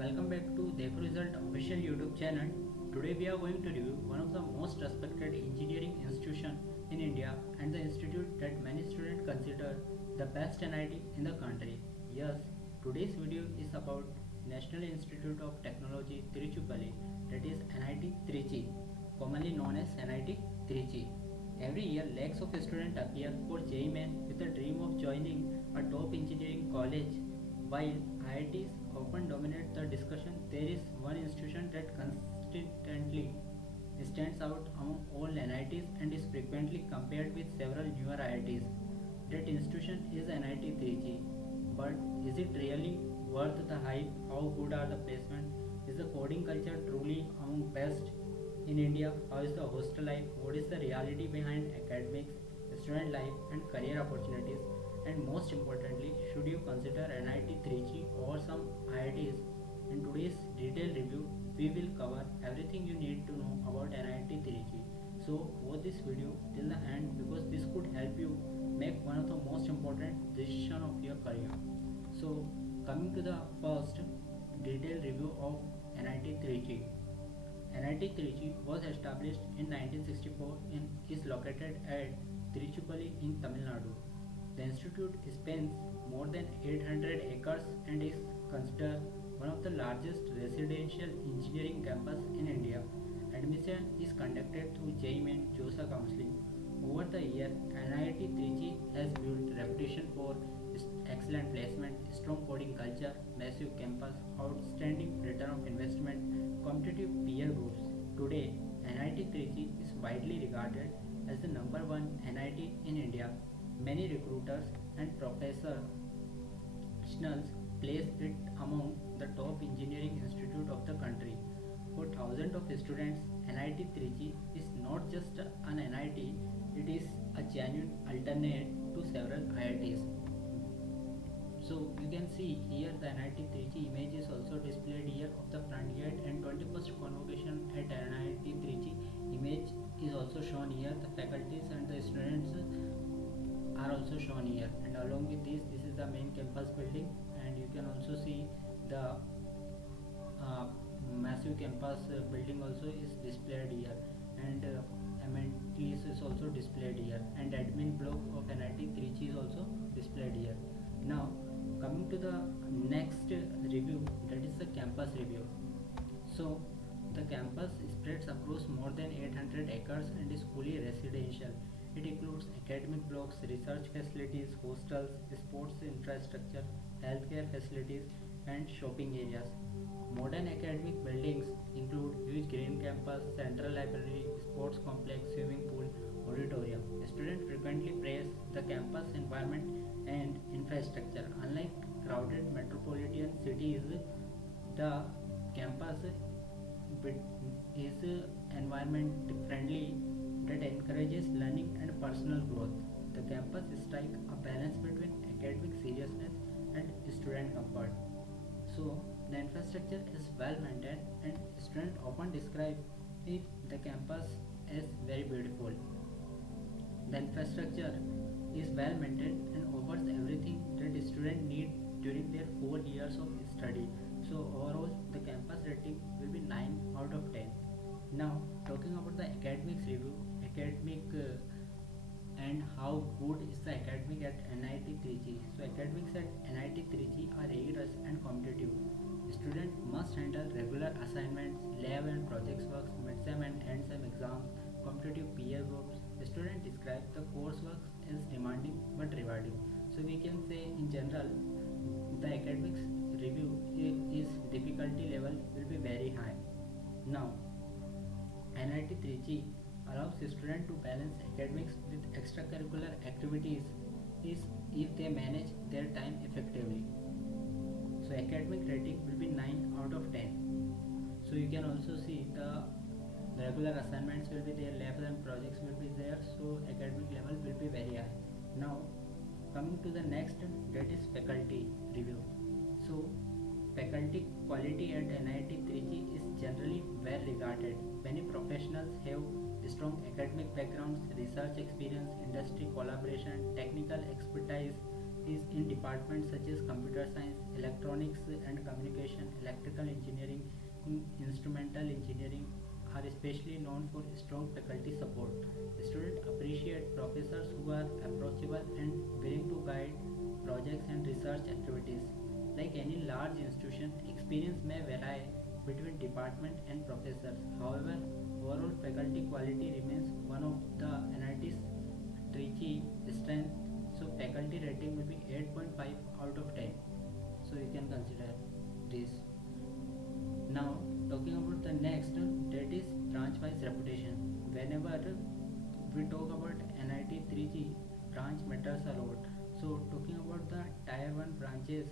Welcome back to Dekho Result official YouTube channel. Today we are going to review one of the most respected engineering institution in India and the institute that many students consider the best NIT in the country. Yes, today's video is about National Institute of Technology Tiruchirappalli, that is NIT Trichy, commonly known as NIT Trichy. Every year, lakhs of students appear for JEE Main with the dream of joining a top engineering college. While IITs often dominate the discussion, there is one institution that consistently stands out among all NITs and is frequently compared with several newer IITs. That institution is NIT Trichy. But is it really worth the hype? How good are the placements? Is the coding culture truly among best in India? How is the hostel life? What is the reality behind academics, student life, and career opportunities? And most importantly, should you consider NIT Trichy or some IITs? In today's detailed review, we will cover everything you need to know about NIT Trichy. So watch this video till the end because this could help you make one of the most important decision of your career. So coming to the first detailed review of NIT Trichy. NIT Trichy was established in 1964 and is located at Tiruchirappalli in Tamil Nadu. The institute spans more than 800 acres and is considered one of the largest residential engineering campus in India. Admission is conducted through JEE Main JOSA counseling. Over the year, NIT Trichy has built reputation for excellent placement, strong coding culture, massive campus, outstanding return of investment, competitive peer groups. Today, NIT Trichy is widely regarded as the number one NIT in India. Many recruiters and professionals place it among the top engineering institute of the country. For thousands of students, NIT Trichy is not just an NIT, it is a genuine alternate to several IITs. So you can see here the NIT Trichy image is also displayed here of the front gate, and 21st convocation at NIT Trichy image is also shown here. The faculties and the students are also shown here, and along with this is the main campus building, and you can also see the massive campus building also is displayed here, and amenities is also displayed here, and admin block of NIT Trichy is also displayed here. Now coming to the next review, that is the campus review. So the campus spreads across more than 800 acres and is fully residential. It includes academic blocks, research facilities, hostels, sports infrastructure, healthcare facilities, and shopping areas. Modern academic buildings include huge green campus, central library, sports complex, swimming pool, auditorium. Students frequently praise the campus environment and infrastructure. Unlike crowded metropolitan cities, the campus is environment friendly that encourages learning and personal growth. The campus strikes a balance between academic seriousness and student comfort. So the infrastructure is well maintained and students often describe the campus as very beautiful. The infrastructure is well maintained and offers everything that students need during their 4 years of study. So overall the campus rating will be 9 out of 10. Now talking about the academics review, academic and how good is the academic at NIT Trichy. So academics at NIT Trichy are rigorous and competitive. Students must handle regular assignments, lab and projects works, midsem and end-sem exams, competitive peer groups. Students describe the coursework as demanding but rewarding. So we can say in general the academics review is difficulty level will be very high. Now NIT Trichy allows students to balance academics with extracurricular activities is if they manage their time effectively. So academic rating will be 9 out of 10. So you can also see the regular assignments will be there, labs and projects will be there, so academic level will be very high. Now coming to the next, that is faculty review. So faculty quality at NIT Trichy is generally well regarded. Many professionals have strong academic backgrounds, research experience, industry collaboration, technical expertise, is in departments such as computer science, electronics and communication, electrical engineering, instrumental engineering are especially known for strong faculty support. Students appreciate professors who are approachable and willing to guide projects and research activities. Like any large institution, experience may vary between department and professors. However, overall faculty quality remains one of the NIT's tricky strength. So faculty rating will be 8.5 out of 10. So you can consider this. Now talking about the next, that is branch wise reputation. Whenever we talk about NIT 3G, branch matters a lot. So talking about the tier 1 branches,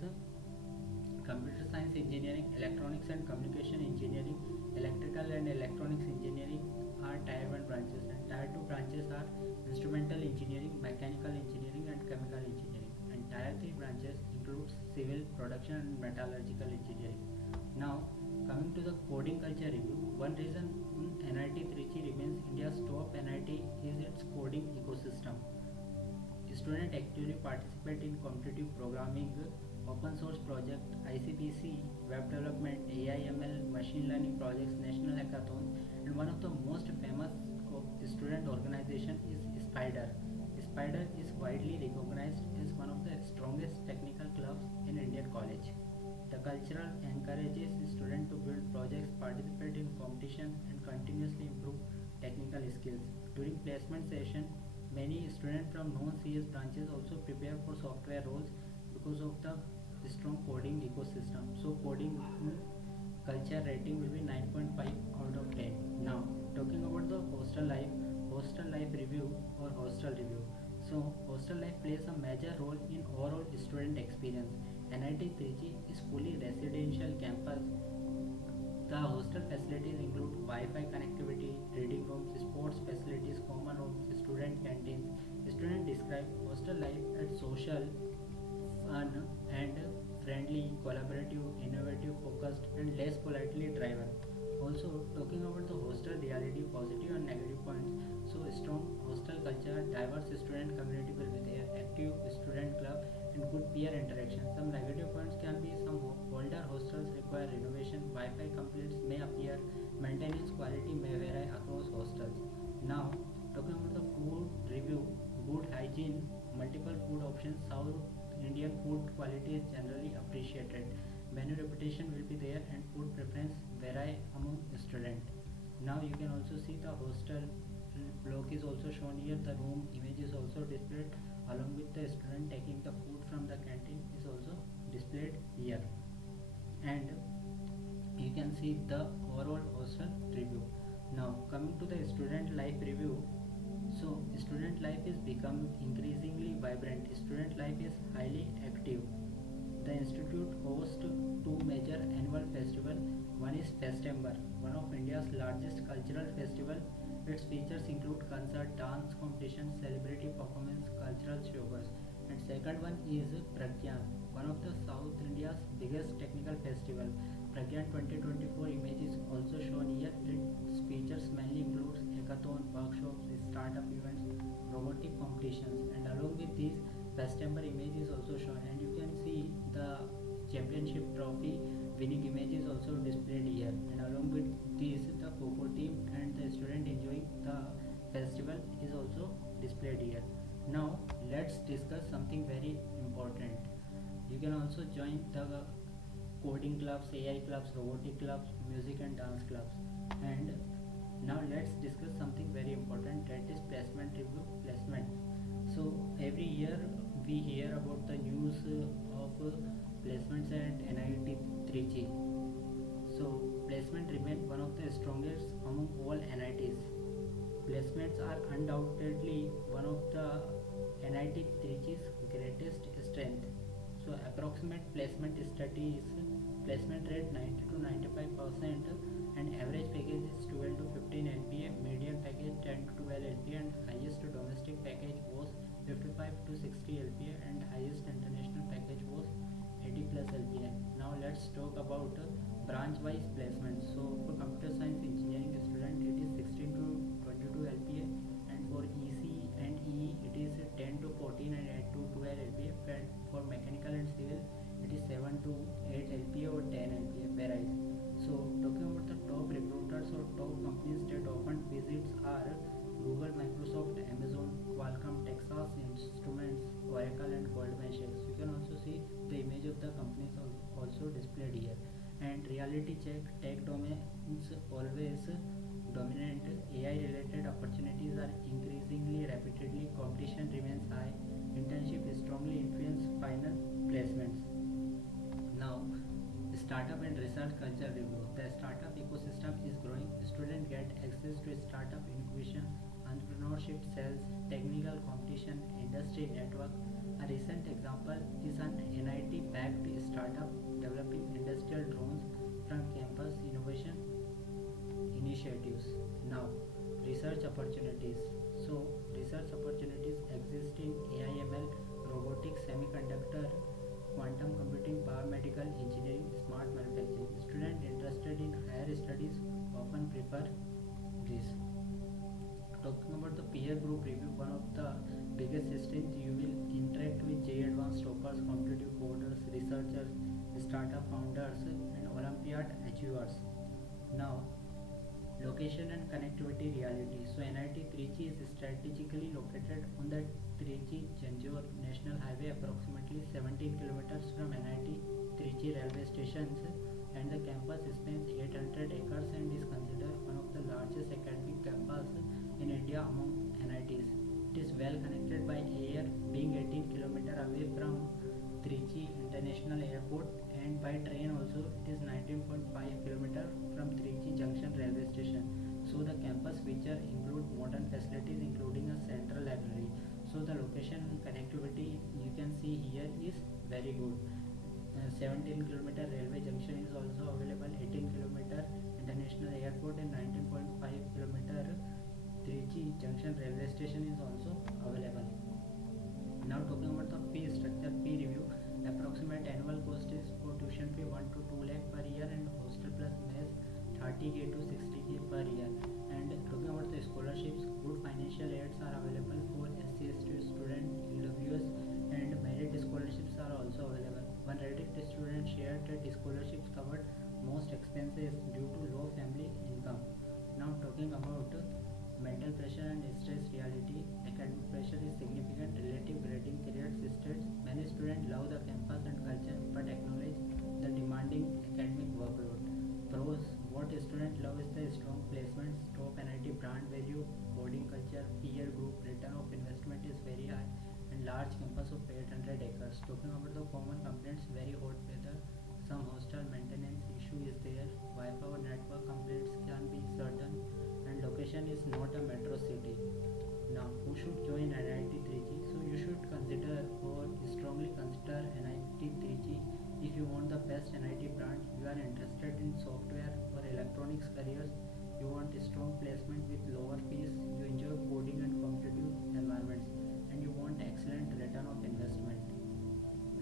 computer science engineering, electronics and communication engineering, electrical and electronics engineering are tier 1 branches, and tier 2 branches are instrumental engineering, mechanical engineering and chemical engineering, and tier 3 branches includes civil, production and metallurgical engineering. Now coming to the coding culture review, one reason NIT Trichy remains India's top NIT is its coding ecosystem. Students actively participate in competitive programming, open source project, ICPC, web development, AI/ML, machine learning projects, national hackathons, and one of the most famous student organization is Spider. Spider is widely recognized as one of the strongest technical clubs in Indian college. The cultural encourages students to build projects, participate in competition, and continuously improve technical skills. During placement session, many students from non-CS branches also prepare for software roles because of the strong coding ecosystem. So coding culture rating will be 9.5 out of 10. Now talking about the hostel life review or hostel review. So hostel life plays a major role in overall student experience. NIT Trichy is fully residential campus. The hostel facilities include Wi-Fi connectivity, reading rooms, sports facilities, common rooms, student canteens. Students describe hostel life as social, fun, and friendly, collaborative, innovative, focused, and less politically driven. Also, talking about the hostel reality, positive and negative points. So, strong hostel culture, diverse student community will be there, active student club, and good peer interaction. Some negative points can be some older hostels require renovation, Wi-Fi complaints may appear, maintenance quality may vary across hostels. Now, talking about the food review, good hygiene, multiple food options, South Indian food quality is generally appreciated. Menu reputation will be there and food preference vary among students. Now you can also see the hostel block is also shown here. The room image is also displayed along with the student taking the food from the canteen is also displayed here. And you can see the overall hostel review. Now coming to the student life review. So student life is become increasingly vibrant. Student life is highly active. The institute hosts two major annual festivals. One is Festember, one of India's largest cultural festival. Its features include concert, dance competition, celebrity performance, cultural shows. And second one is Pragyan, one of the South India's biggest technical festival. Pragyan 2024 image is also shown here. Its features mainly includes hackathon, workshops, startup events, robotic competitions, and along with these, Festember image is also shown, and you can see the championship trophy winning image is also displayed here. And along with this, the Coco team and the student enjoying the festival is also displayed here. Now let's discuss something very important. You can also join the coding clubs, AI clubs, robotic clubs, music and dance clubs. And now let's discuss something very important, that is placement review. Placement. So every year we hear about the news of placements at NIT Trichy. So placement remains one of the strongest among all NITs. Placements are undoubtedly one of the NIT Trichy's greatest strength. So approximate placement study is placement rate 90 to 95% and average package is 12 to 15 LPA, median package 10 to 12 LPA, and highest domestic package was 55 to 60 LPA and highest international package was 80 plus LPA. Now let's talk about branch wise placement. So for computer science engineering student it is 16 to 22 LPA, and for EC and EE it is 10 to 14 and 8 to 12 LPA. to 8 LPA or 10 LPA varies. So talking about the top recruiters or top companies that often visits are Google, Microsoft, Amazon, Qualcomm, Texas Instruments, Oracle and Goldman Sachs. You can also see the image of the companies also displayed here. And reality check, tech domains always dominant. AI related opportunities are increasingly rapidly, competition remains high, internship strongly influence final placements. Now, startup and research culture review. The startup ecosystem is growing. Students get access to startup incubation, entrepreneurship cells, technical competition, industry network. A recent example is an NIT-backed startup developing industrial drones from campus innovation initiatives. Now, research opportunities. So, research opportunities exist in AI/ML, robotics, semiconductor, quantum computing, biomedical engineering, smart manufacturing. Students interested in higher studies often prefer this. Talking about the peer group review, one of the biggest systems you will interact with J advanced toppers, competitive coders, researchers, startup founders, and Olympiad achievers. Now, location and connectivity reality. So NIT Trichy is strategically located on the Trichy-Janjore National Highway, approximately 17 kilometers from NIT Trichy railway stations, and the campus spans 800 acres and is considered one of the largest academic campus in India among NITs. It is well connected by air, being 18 kilometers away from Trichy International Airport, and by train also it is 19.5 km from Trichy Junction railway station. So the campus feature include modern facilities including a central library. So the location and connectivity you can see here is very good. 17 km railway junction is also available, 18 km international airport and 19.5 km Trichy Junction railway station is also available. Now talking about the fee structure, fee review. Approximate annual cost is for tuition fee 1 to 2 lakh per year and hostel plus mess 30k to 60k per year. And talking about the scholarships, good financial aids are available for SC/ST student, EWS, and merit scholarships are also available. One Reddit student shared that scholarships covered most expenses due to low family income. Now talking about mental pressure and stress reality. Academic pressure is significant. Relative grading creates stress. Many students love the campus and culture but acknowledge the demanding academic workload. Pros: what students love is the strong placements, top NIT brand value, coding culture, peer group, return of investment is very high, and large campus of 800 acres. Talking about the common complaints, very hot weather, some hostel maintenance issue is there, Wi-Fi or network complaints can be certain, and location is not a metro city. Now, who should join NIT Trichy? So you should consider or strongly consider NIT Trichy if you want the best NIT brand. You are interested in software or electronics careers. You want a strong placement with lower fees. You enjoy coding and competitive environments, and you want excellent return of investment.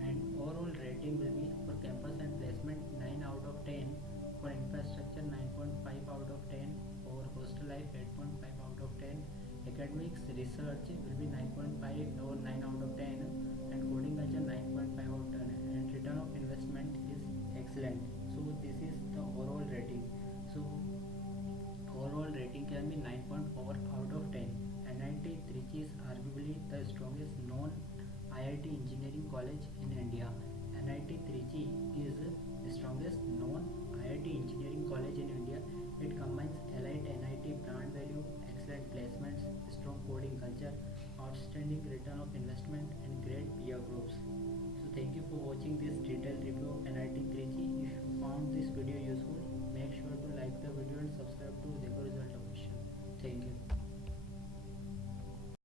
And overall rating will be for campus and placement 9 out of 10, for infrastructure 9.5 out of 10, for hostel life 8.5 out of 10, academics research will be 9.5 or 9 out of 10, and coding culture 9.5 out of 10, and return of investment is excellent. So this is the overall rating. So overall rating can be 9.4 out of 10. NIT Trichy is arguably the strongest known IIT engineering college in India. NIT Trichy is the strongest known IIT engineering college in India. It combines elite NIT brand value, excellent placements, strong coding culture, outstanding return of investment, and great peer groups. So thank you for watching this detailed review of NIT Trichy. If you found this video useful,